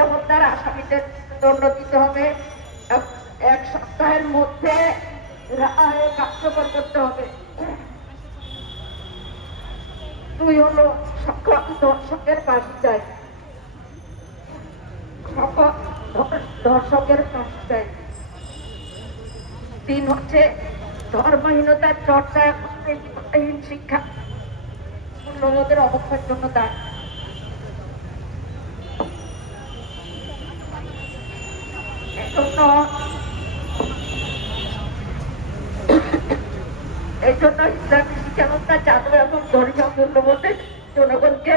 হত্যার আসামিদের দণ্ড দিতে হবে। এক- সপ্তাহের মধ্যে কার্যকর করতে হবে। দুই হলো দর্শকের চাই দর্শকের তিন হচ্ছে ধর্মহীনতার চর্চা শিক্ষা মূল্যবোধের অবক্ষয়ের জন্য দায়। এজন্য এই জন্য ইসলামী শিক্ষা ব্যবস্থা এবং ধর্মীয় মূল্যবোধে জনগণকে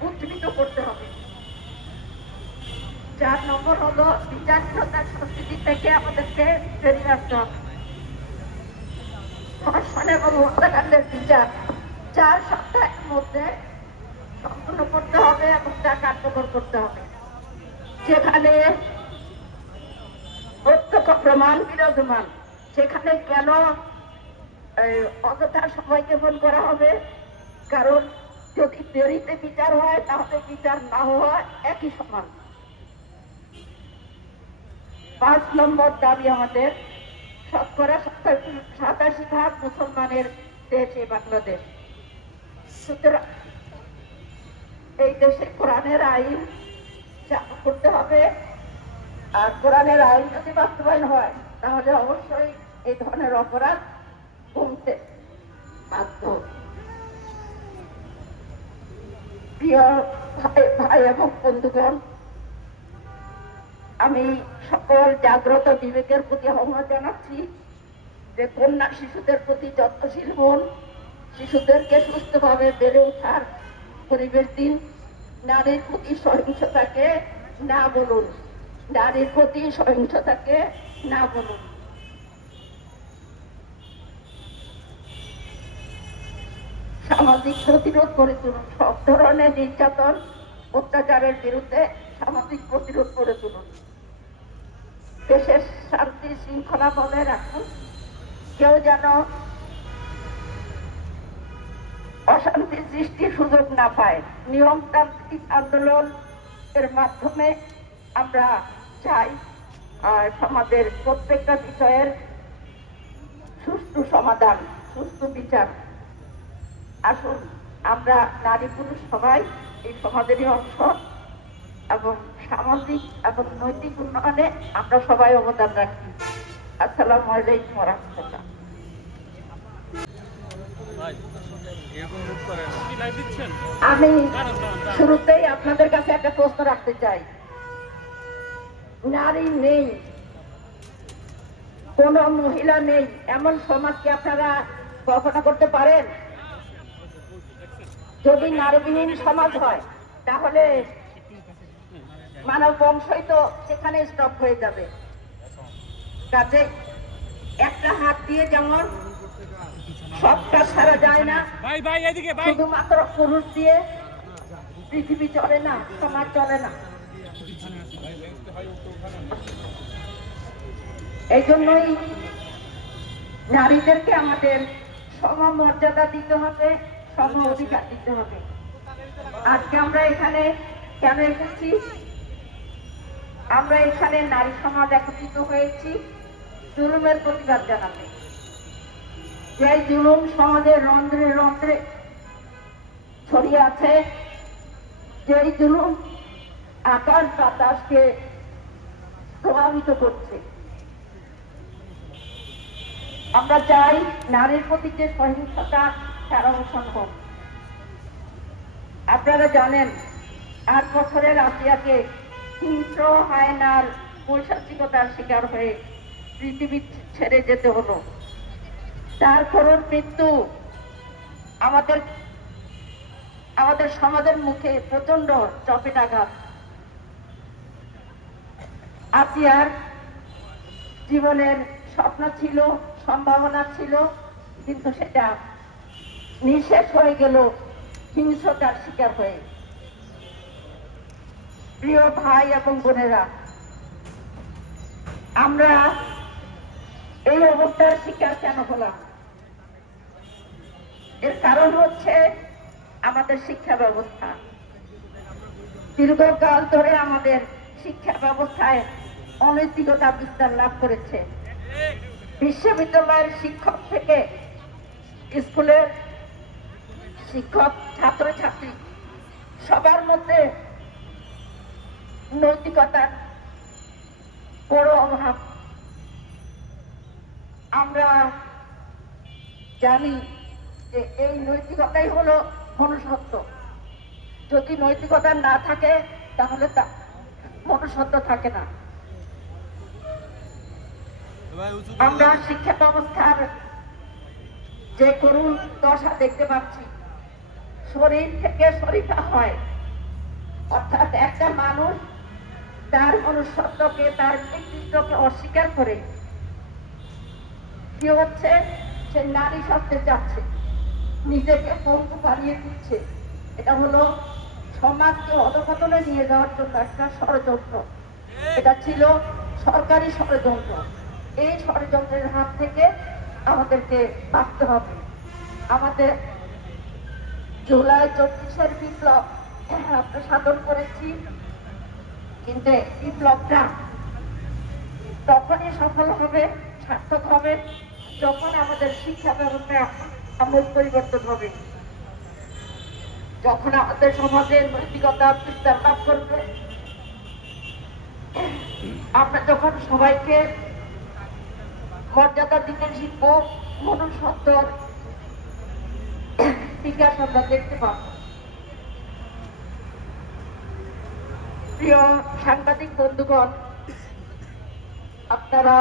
উজ্জীবিত করতে হবে। চার নম্বর হলো বিচারহীনতার সংস্কৃতি থেকে আমাদেরকে বেরিয়ে আসতে হবে। এবং হত্যাকাণ্ডের বিচার চার সপ্তাহের মধ্যে সম্পূর্ণ করতে হবে এবং তা কার্যকর করতে হবে। যেখানে প্রত্যক্ষ প্রমাণ, বিরাজমান। সেখানে কেন অযথা সময়কে ফোন করা হবে? কারণ যদি দেরিতে বিচার হয়, তাহলে বিচার না হওয়া একই সমান। পাঁচ নম্বর দাবি আমাদের, শতকরা সাতাশি ভাগ মুসলমানের দেশ এই বাংলাদেশ। সুতরাং এই দেশে কোরআনের আইন চালু করতে হবে। আর কোরআনের আইন যদি বাস্তবায়ন হয়, তাহলে অবশ্যই এই ধরনের অপরাধ কমতে বাধ্য। প্রিয় ভাই এবং বন্ধুগণ, আমি সকল জাগ্রত বিবেকের প্রতি আহ্বান জানাচ্ছি যে কন্যা শিশুদের প্রতি যত্নশীল হন, শিশুদেরকে সুস্থভাবে বেড়ে ওঠার পরিবেশ দিন, নারীর প্রতি সহিংসতাকে না বলুন। নারীর প্রতি সহিংসতাকে না বলুন। সামাজিক প্রতিরোধ করে তুলুন, সব ধরনের নির্যাতন, অত্যাচারের বিরুদ্ধে সামাজিক প্রতিরোধ করে তুলুন। দেশের শান্তি শৃঙ্খলা বজায় রাখুন। কেউ যেন অশান্তি সৃষ্টির সুযোগ না পায়। নিয়মতান্ত্রিক আন্দোলন এর মাধ্যমে আমরা চাই। আর সমাজের প্রত্যেকটা বিষয়ের সুষ্ঠু সমাধান, সুষ্ঠু বিচার। আসুন, আমরা নারী পুরুষ সবাই এই সমাজেরই অংশ এবং সামাজিক এবং নৈতিক উন্নয়নে আমরা সবাই অবদান রাখি। আসসালামু আলাইকুম রহমতুল্লাহ আমি। শুরুতেই আপনাদের কাছে একটা প্রশ্ন রাখতে চাই। নারী নেই কোন মহিলা নেই এমন সমাজ কি আপনারা কল্পনা করতে পারেন? যদি নারীবিহীন সমাজ হয় তাহলে মানব বংশই তো সেখানে স্টপ হয়ে যাবে। কাজে একটা হাত দিয়ে যেমন সবটা সারা যায় না শুধুমাত্র পুরুষ দিয়ে পৃথিবী চলে না সমাজ চলে না। এই জন্যই নারীদেরকে আমাদের সম দিতে হবে সম অধিকার দিতে হবে। আজকে আমরা এখানে কেন এসেছি? আমরা এখানে নারী সমাজ একত্রিত হয়েছি জুলুমের প্রতিবাদ জানাতে। যে জুলুম সমাজের রন্ধ্রে রন্ধ্রে ছড়িয়ে আছে, যেই জুলুম আকাশ বাতাসকে প্রভাবিত করছে। আমরা চাই নারীর প্রতি যে সহিংসতা তার হোক আপনারা জানেন, আট বছরের আসিয়াকে হিংস্র হায়নার বৈশাচিকতার শিকার হয়ে পৃথিবী ছেড়ে যেতে হলো। তার করুণ মৃত্যু আমাদের আমাদের সমাজের মুখে প্রচণ্ড চপেটাঘাত। আসিয়ার জীবনের স্বপ্ন ছিল, সম্ভাবনা ছিল, কিন্তু সেটা নিঃশেষ হয়ে গেল হিংসতার শিকার হয়ে। প্রিয় ভাই এবং বোনেরা, আমরা এই অবস্থার শিকার কেন হলাম? এর কারণ হচ্ছে আমাদের শিক্ষা ব্যবস্থা। দীর্ঘকাল ধরে আমাদের শিক্ষা ব্যবস্থায় অনৈতিকতা বিস্তার লাভ করেছে। বিশ্ববিদ্যালয়ের শিক্ষক থেকে স্কুলের শিক্ষক, ছাত্রছাত্রী, সবার মধ্যে নৈতিকতার বড় অভাব। আমরা জানি যে এই নৈতিকতাই হলো মনুষ্যত্ব। যদি নৈতিকতা না থাকে, তাহলে তা মনুষ্যত্ব থাকে না। আমরা শিক্ষা ব্যবস্থার যে করুণ দশা দেখতে পাচ্ছি, শরীর থেকে শরীরটা হয়। অর্থাৎ একটা মানুষ তার মনুষ্যত্বকে, তার ব্যক্তিত্বকে অস্বীকার করে কি হচ্ছে সে নারী সত্ত্বে যাচ্ছে, নিজেকে পঙ্গু বানিয়ে দিচ্ছে এটা হলো সমাজকে অধপতনে নিয়ে যাওয়ার জন্য একটা ষড়যন্ত্র। এটা ছিল সরকারি ষড়যন্ত্র। এই ষড়যন্ত্রের হাত থেকে আমাদেরকে বাঁচতে হবে। আমাদের জুলাই চব্বিশের বিপ্লব আমরা সাধন করেছি, কিন্তু বিপ্লবটা তখনই সফল হবে, সার্থক হবে, যখন আমাদের শিক্ষা ব্যবস্থায় আমূল পরিবর্তন হবে। যখন আমাদের সমাজের নৈতিকতা বিস্তার লাভ করবে। আমরা যখন সবাইকে মর্যাদা দিতে শিখব মনুষ্যত্বর বিকাশ আমরা দেখতে পাব প্রিয় সাংবাদিক বন্ধুগণ, আপনারা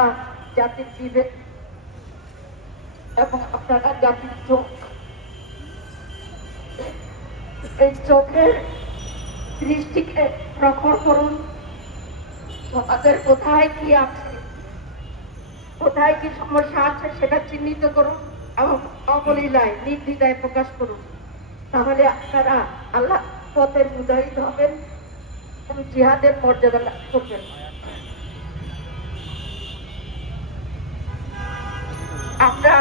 জাতির বিবেক এবং আপনারা জাতির চোখ, এই চোখের দৃষ্টিকে প্রখর করুন। সমাজের কোথায় কি আছে? কোথায় কি সমস্যা আছে সেটা চিহ্নিত করুন এবং অবলীলায়, নির্দ্বিধায় প্রকাশ করুন। তাহলে আপনারা আল্লাহ পথে উদাহিত হবেন এবং জিহাদের মর্যাদা লাভ করবেন। আমরা